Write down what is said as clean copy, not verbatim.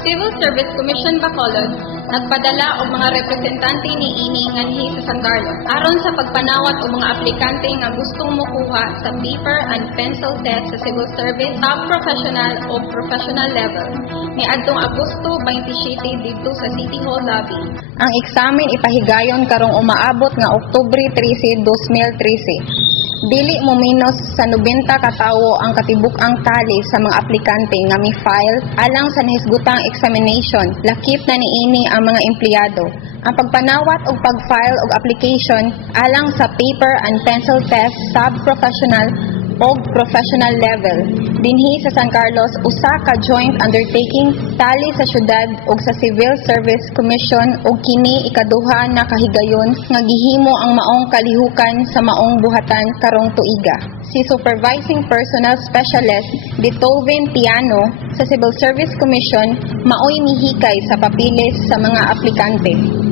Civil Service Commission Bacolod nagpadala og mga representante niini nganhi sa San Carlos aron sa pagpanawat og mga aplikante nga gustong mokuha sa paper and pencil test sa civil service top professional o professional level niadtong Agosto 27 didto sa City Hall lobby. Ang eksamen ipahigayon karong umaabot nga Oktubre 13, 2013. Dili mo minus sa 90 ka tawo ang katibuk-ang tali sa mga aplikante nga mi-file alang sa nahisgutang examination. Lakip na niini ang mga empleyado. Ang pagpanawat og pag-file og application alang sa paper and pencil test sub-professional og professional level. Dinhi sa San Carlos, usa ka joint undertaking tali sa syudad ug sa Civil Service Commission ug kini ikaduha na kahigayon nga gihimo ang maong kalihukan sa maong buhatan karong tuiga. Si Supervising Personnel Specialist Beethoven Piano sa Civil Service Commission maoy mihikay sa papilis sa mga aplikante.